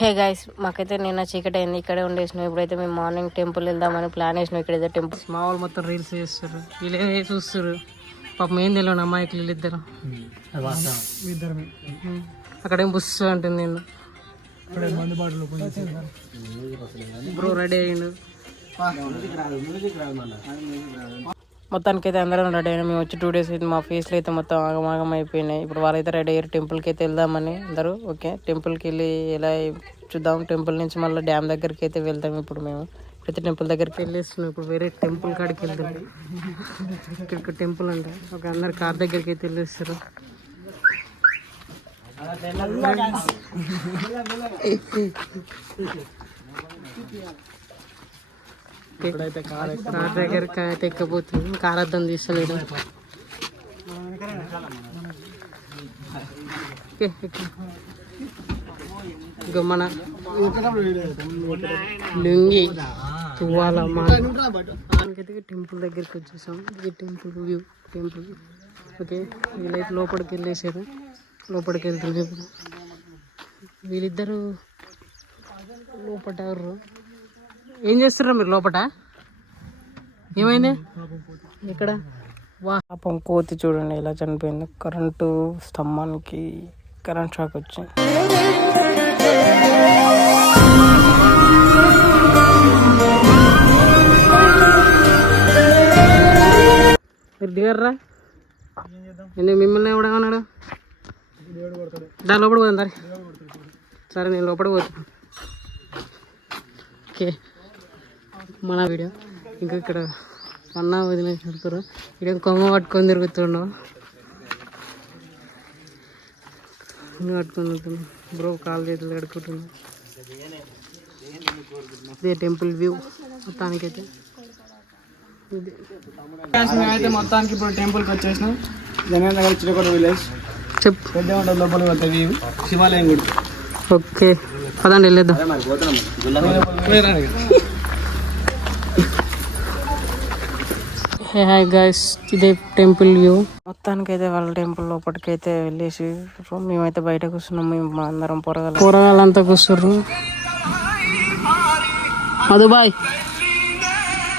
Hey guys, మాకైతే నిన్న చీకటి అయింది, ఇక్కడే ఉండేసినాం. ఇప్పుడైతే మేము మార్నింగ్ టెంపుల్ వెళ్దామని ప్లాన్ వేసినాం. ఇక్కడైతే టెంపుల్ మా వాళ్ళు మొత్తం రీల్స్ చేస్తారు, వీళ్ళే చూస్తారు. పాపం ఏం తెలియదు అమ్మాయికి వీళ్ళిద్దరు అక్కడేం బుస్ అంటుంది. నేను బ్రో రెడీ అయ్యిండు. మొత్తానికి అయితే అందరం రెడీ అయినా. మేము వచ్చి 2 days అయితే మా ఫేస్లో అయితే మొత్తం ఆగమాగం అయిపోయినాయి. ఇప్పుడు వాళ్ళైతే రెడీ అయ్యారు, టెంపుల్కి అయితే వెళ్దామని అందరూ. ఓకే, టెంపుల్కి వెళ్ళి ఎలా చూద్దాం. టెంపుల్ నుంచి మళ్ళీ డ్యామ్ దగ్గరికి అయితే వెళ్తాం. ఇప్పుడు మేము ఇప్పుడైతే టెంపుల్ దగ్గరికి వెళ్ళేస్తున్నాం. ఇప్పుడు వేరే టెంపుల్ కాడికి వెళ్తాం. ఇక్కడ టెంపుల్ అంట. ఒక అందరు కార్ దగ్గరికి అయితే వెళ్ళేస్తారు. కార్ దగ్గరికి అయితే ఎక్కబోతుంది. కార్ అద్దం తీస్తలేదు. మన లుంగి తువ్వాలైతే టెంపుల్ దగ్గరికి వచ్చేసాం. ఇది టెంపుల్ వ్యూ. టెంపుల్ ఓకే, వీళ్ళైతే లోపలికి వెళ్ళేసారు. లోపలికి వెళ్తుంది. ఇప్పుడు వీళ్ళిద్దరు లోపల ఏం చేస్తున్నారు మీరు లోపల? ఏమైంది ఇక్కడ? పాపం కోతి చూడండి ఎలా చనిపోయింది. కరెంటు స్తంభానికి కరెంట్ షాక్ వచ్చింది. మీరు దిగర్రా? మిమ్మల్ని ఎవడేమన్నాడు? దాని లోపల పోదాం సరే. సరే నేను లోపల పోతాను. ఓకే, మన వీడియో ఇంకా ఇక్కడ అన్న వదిలేసి పెడతారు. ఇక్కడ కొమ్మ పట్టుకొని తిరుగుతున్నాం. పట్టుకొని తిరుగుతున్నాం. బ్రో కాలు చేతులు కడుక్కుంటున్నాం. ఇదే టెంపుల్ వ్యూ మొత్తానికైతే. అయితే మొత్తానికి ఇప్పుడు టెంపుల్కి వచ్చేసినాం. జనగం దగ్గర చిరకొండ విలేజ్. చెప్పు, పెద్ద ఉంటుంది లోపలికి వెళ్తాం. వ్యూ శివాలయం గుడి. ఓకే పదండి వెళ్ళేద్దాం. హాయ్ గైస్, ఇదే టెంపుల్ వ్యూ. మొత్తానికి అయితే వాళ్ళ టెంపుల్ లోపలికి అయితే వెళ్ళేసి మేమైతే బయట కూర్చున్నాం. మేము అందరం పొరగాలంతా కూర్చుర్రు.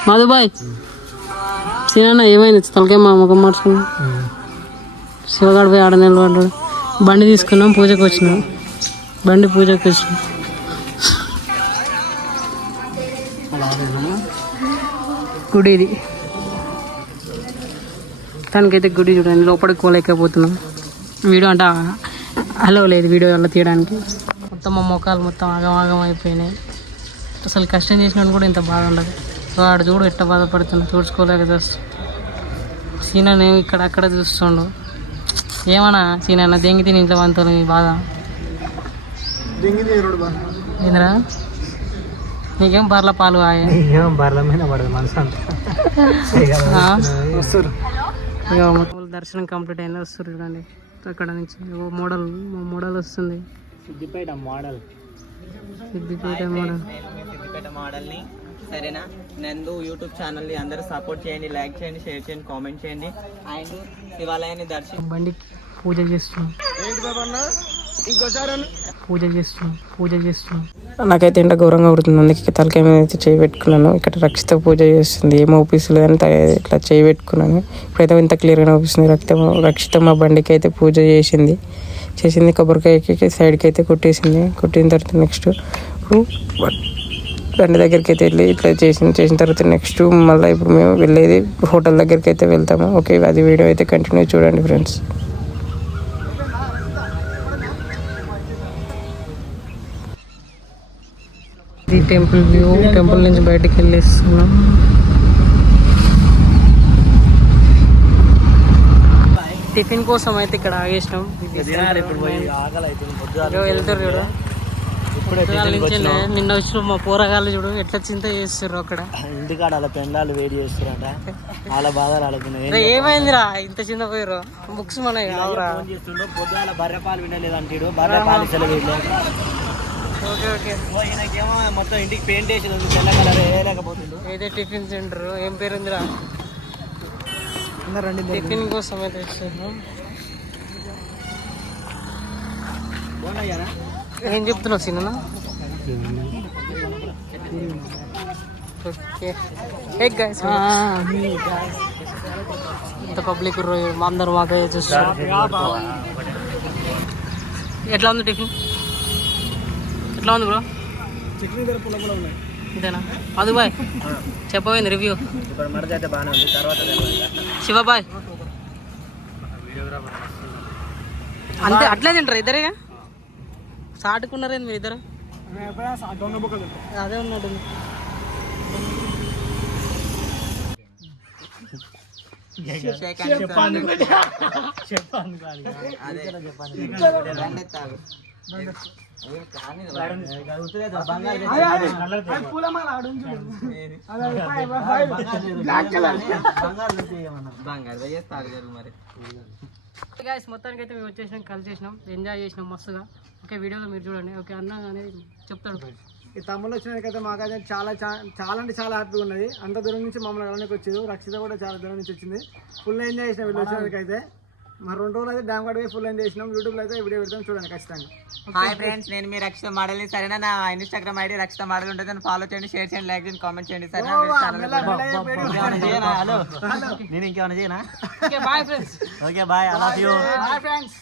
మధుబాయ్ సీనన్న ఏమైంది? తలకే మా ముఖం మార్చుకున్నాం. శివగాడు పోయి ఆడ నిలబడ్డాడు. బండి తీసుకున్నాం, పూజకు వచ్చినాం. పూజకు వచ్చినాం. గుడి ఇది. తనకైతే గుడి చూడండి. లోపలికి పోలేకపోతున్నాం. వీడియో అంటే అలో లేదు వీడియో అలా తీయడానికి. మొత్తం మా మొక్కలు మొత్తం ఆగమాగం అయిపోయినాయి. అసలు కష్టం చేసినట్టు కూడా ఇంత బాధ ఉండదు. వాడు చూడు ఎట్లా బాధపడుతున్నా, చూసుకోలేక చూస్తూ. సీనని ఇక్కడ అక్కడ చూస్తుండు. ఏమన్నా సీనన్న దెంగి తిని ఇంట్లో వంతులు మీ బాధ ఏంద్రా? నీకేం బర్ల పాలు బర్ల మీద పడదు మనసు దర్శనం కంప్లీట్ అయింది. వస్తారు చూడండి అక్కడ నుంచి మోడల్ వస్తుంది. సిద్దిపేట మోడల్ మోడల్ని సరేనా. నందు యూట్యూబ్ ఛానల్ని అందరూ సపోర్ట్ చేయండి, లైక్ చేయండి, షేర్ చేయండి, కామెంట్ చేయండి. అండ్ శివాలయాన్ని దర్శనం బండికి పూజ చేస్తున్నాం. పూజ చేస్తున్నాం. నాకైతే ఎండ ఘోరంగా పడుతుంది. అందుకే తలకాయ మీద అయితే చేయి పెట్టుకున్నాను. ఇక్కడ రక్షిత పూజ చేస్తుంది. ఏమో ఊపిస్తుంది అని ఇట్లా చేయి పెట్టుకున్నాను. ఇప్పుడైతే ఇంత క్లియర్గా ఊపిస్తుంది. రక్షిత మా బండికి అయితే పూజ చేసింది. కొబ్బరికాయకి సైడ్కి అయితే కొట్టేసింది. కొట్టిన తర్వాత నెక్స్ట్ బండి దగ్గరికి అయితే వెళ్ళి ఇట్లా చేసిన తర్వాత నెక్స్ట్ మళ్ళీ ఇప్పుడు మేము వెళ్ళేది హోటల్ దగ్గరికి అయితే వెళ్తాము. ఓకే, అది వీడియో అయితే కంటిన్యూ చూడండి ఫ్రెండ్స్. ఈ టెంపుల్ వ్యూ. టెంపుల్ నుంచి బయటకు వెళ్ళేస్తున్నాం. టిఫిన్ కోసం అయితే ఇక్కడ ఆగేసినాం. వెళ్తారు చూడు. నిన్న వచ్చిన మా పోరగాళ్ళు చూడు ఎట్లా చింత చేస్తారు అక్కడ. ఇంటికాడ అలా పెండాలు వేడి చేస్తారట. అలా బాధలు ఆడుకున్నాయి. ఏమైందిరా ఇంత చింత పోయారు? బుక్స్ మన పొద్దుగాల బర్రెపాలు వినలేదంటాడు. బర్రెపాలు సెలవు. ఈయనకేమో మొత్తం ఇంటికి పెయింట్ వేసి తెల్ల కలర్ వేయలేకపోతుండు. ఏదే టిఫిన్ సెంటర్ ఏం పేరుందిరా? టిఫిన్ కోసం అయితే వచ్చాను. ఏం చెప్తున్నావు సినిమా? ఓకే గైస్ ఇంత పబ్లిక్ అందరు మాకు చూస్తారు. ఎట్లా ఉంది టిఫిన్? ఎట్లా ఉంది బ్రో? చట్నీ ధర పుల్ల ఉన్నాయి. ఇదేనా అది బాయ్ చెప్పబోయింది రివ్యూ. ఇప్పుడు మడత అయితే బాగానే ఉంది. తర్వాత శివబాయ్ అంతే అట్లే తింటారు ఇద్దరేగా సాటుకున్నారేంది మీరు ఇద్దరు? అదే ఉన్నట్టు గైస్ మొత్తానికి అయితే మేము వచ్చేసినాం, కలిసి చేసినాం, ఎంజాయ్ చేసినాం మస్తుగా. ఓకే వీడియోలో మీరు చూడండి. ఓకే అన్న అనేది చెప్తాడు. ఈ తమ్ముళ్ళు వచ్చినాకైతే మాకైతే చాలా చాలా అంటే చాలా హ్యాపీగా ఉన్నది. అంత దూరం నుంచి మమ్మల్ని కలవడానికి వచ్చారు. రక్షిత కూడా చాలా దూరం నుంచి వచ్చింది. ఫుల్ ఎంజాయ్ చేసినాం వీళ్ళు వచ్చినాకైతే. మరి 2 రోజులు అయితే డ్యామ్ కార్డ్ ఫుల్ ఎంజాయ్ చేసినాం. యూట్యూబ్లో అయితే వీడియో పెడతాం చూడండి ఖచ్చితంగా. హాయ్ ఫ్రెండ్స్, నేను మీ రక్షిత మోడల్ని. సరేనా? నా ఇన్స్టాగ్రామ్ ఐడి రక్షిత మోడల్ ఉంటుంది. ఫాలో చేయండి, షేర్ చేయండి, లైక్ చేయండి, కామెంట్ చేయండి. సరేనా? నేను ఇంకేమైనా చేయనా? Okay bye friends. Okay bye, I love you. Hi friends.